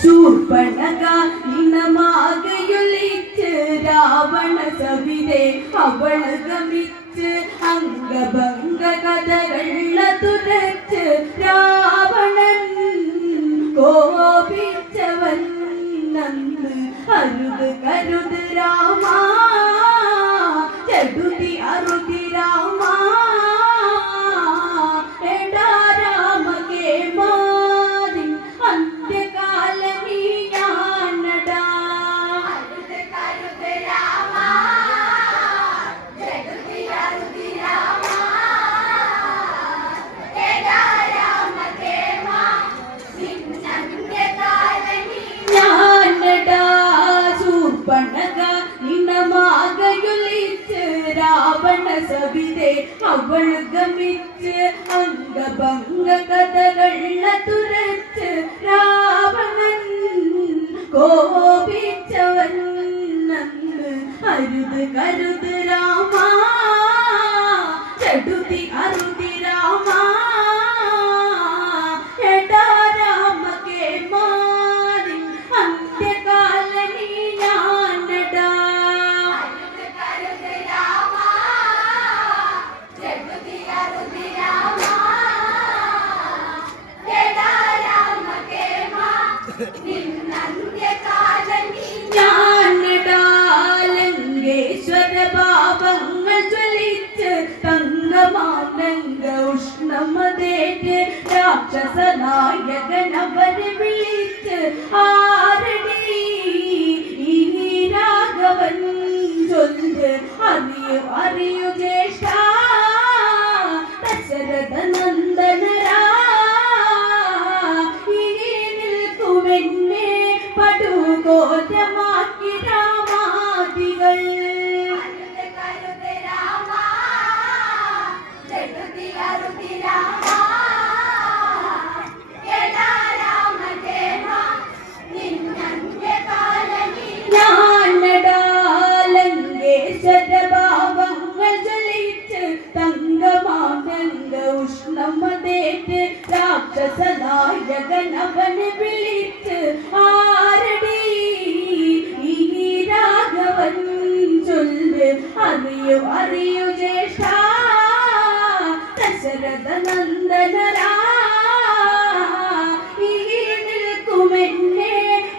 ಶೂರ್ಪಣಖ ನಿನ್ನ ಮಾಗೆಯೊಲಿച്ച് രാവണ സവിതേ അവൾ ഗമിച്ച് അംഗഭംഗ കഥകള തുരച്ച് രാവണൻ കോപിച്ചവൻ നന്ന് അരുത് കരുത് രാമ ചെടുതി അരുതി രാമ എടാ രാമ കേമാതി അന്ത്യകാല നീ ഞാനടാ അരുത് കരുത് രാമ ചെടുതി അരുതി രാമ എടാ രാമ കേമാ നിന്നന്ത്യകാല നീ ഞാനടാ ശൂർപ്പണഖ നിന്ന മാകയൊലിച്ച് രാവണ സവിതേ അവൾ ഗമിച്ച് അംഗഭംഗ കഥകള തുരച്ച് രാവണൻ കോപിച്ചവൻ നന്ന് അരുത് കരുത് രാമ ചെടുതി അരുതി രാമ എടാ രാമ കേമാരി അന്ത്യകാല നീ ഞാനടാ അരുത് കരുത് രാമ ചെടുതി അരുതി രാമ എടാ രാമ കേമാ നിന്നന്ത്യകാല നീ ഞാനടാ ലങ്കേശ്വര ഭാവങ്ങൾ ജ്വലിച്ച് തങ്കമാനങ്ക ഉഷ്ണമതേറ്റ് രാക്ഷസ നായകനവരെ വിളിച്ച് ആരടി ഈ രാഘവൻ ചൊല്ല് അറിയു അറിയു ജ്യേഷ്ഠ ദശരഥ നന്ദനരാ ഇനി നിൽക്കുമെന്നെ പടുകോലമാക്കി രാമാദികൾ അരുത് കരുത് രാമ ചെടുതി അരുതി രാമ എടാ രാമ കേമാ നിന്നന്ത്യകാല നീ ഞാനടാ ലങ്കേശ്വര ഭാവങ്ങൾ ജ്വലിച്ച് തങ്കമാനങ്ക ഉഷ്ണമതേറ്റ് രാക്ഷസ നായകനവനെ വിളിച്ച് ആരടി ഈ രാഘവൻ ചൊല്ല് അറിയു അറിയു ജ്യേഷ്ഠ ദശരഥ നന്ദനരാ ഈ നിൽക്കുമെന്നെ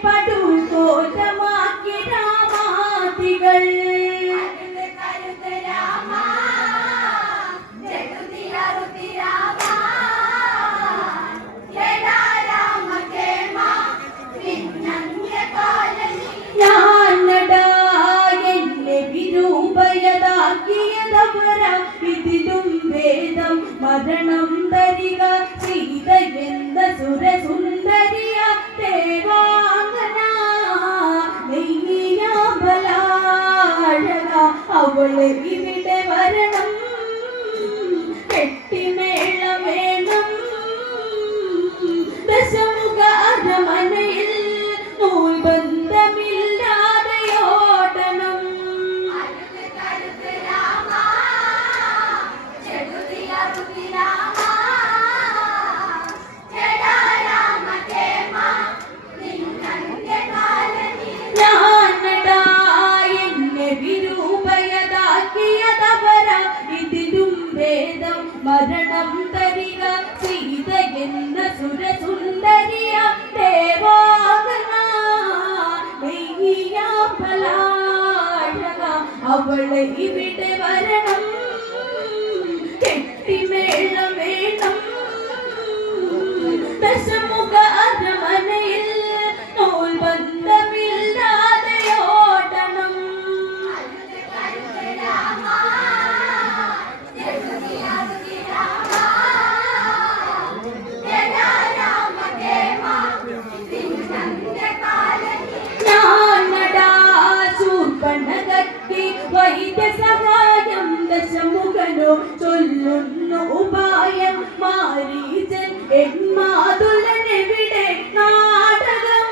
പടുകോലമാക്കി രാമാദികൾ അരുത് കരുത് രാമ ചെടുതി അരുതി രാമ എടാ രാമ കേമാ നിന്നന്ത്യകാല നീ ഞാനടാ എന്നെ വിരൂപയതാക്കിയതവര ഇതിലും വേദം മരണം തരിക സീത എന്ന സുരസുന്ദരിയ ദേവാംഗന നെയ്യാമ്പലാഴക അവള് ഇവിടെ വരണം കെട്ടിമേള വേണം ദശമുഖ അരമനയിൽ നൂൽബന്ധമില്ലാതെ ഓടണം അരുത് കരുത് രാമ ചെടുതി അരുതി രാമ എടാ രാമ കേമാ നിന്നന്ത്യകാല നീ ഞാനടാ എന്നെ വിരൂപയതാക്കിയതവര ഇതിലും വേദം മരണം തരിക സീത എന്ന സുരസുന്ദരിയ ദേവാംഗന നെയ്യാമ്പലാഴക അവള് ഇവിടെ വരണം കെട്ടിമേള വേണം ദശമുഖ അരമനയിൽ നൂൽബന്ധമില്ലാതെ ഓടണം അരുത് കരുത് രാമ ചെടുതി അരുതി രാമ എടാ രാമ കേമാ നിന്നന്ത്യകാല നീ ഞാനടാ ശൂർപ്പണഖയ്ക്ക് വൈദ്യസഹായം ദശമുഖനോ ചൊല്ലുന്നു ഉപായം മാരീചൻ എന്മാതുലനെവിടെ നാടകം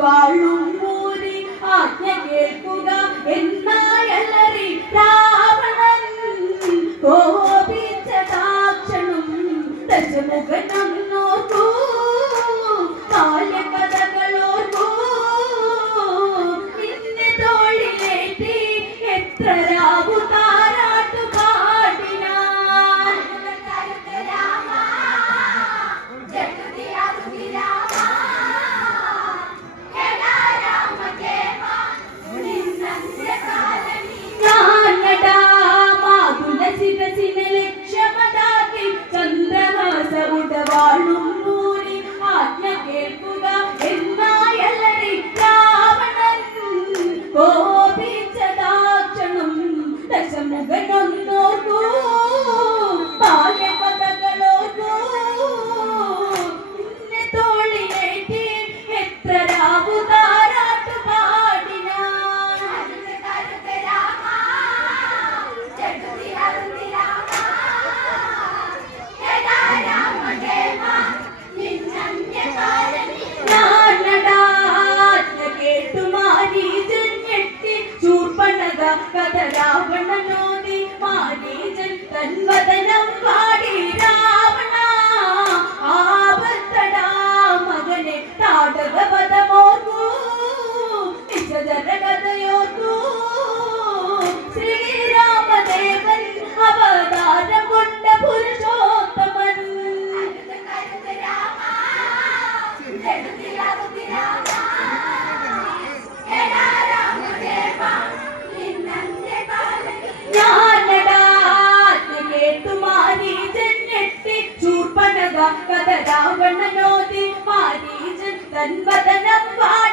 വാളും ഊരി ആജ്ഞ കേൾക്കുക എന്നായലറി രാവണൻ കോപിച്ചതാക്ഷണം ദശമുഖനം നോക്കൂ ബാല്യകഥകളോർക്കൂ നിന്നെ തോളിലേറ്റി എത്ര രാവു താരാട്ടു പാടിനാൻ ഞാനടാ മാതുല ശിരസിനെ ലക്ഷ്യമതാക്കി ചന്ദ്രഹാസ ഉടവാളും മൂരി ആജ്ഞ കേൾക്കുക എന്നായലറി രാവണൻ കോപിച്ചതാക്ഷണം ദശമുഖനൊന്നോർക്കൂ ബാല്യകഥകളോർക്കൂ നിന്നെ തോളിലേറ്റി എത്ര രാവു താരാട്ടു പാടിനാൻ കേട്ടു മാരീജൻ ഞെട്ടി ശൂർപ്പണഖ കഥ രാവണനോദി മാരീജൻ തൻവദനം പാടി രാവണ ആപത്തടാ മകനെ താടകവധമോർക്കൂ നിജജന കഥയോർക്കൂ ശ്രീരാമദേവൻ അവതാരം കൊണ്ട പുരുഷോത്തമൻ ഞാനടാ കേട്ടു മാരീജൻ ഞെട്ടി ശൂർപ്പണഖ കഥ രാവണനോദി മാരീജൻ തൻവദനം പാടി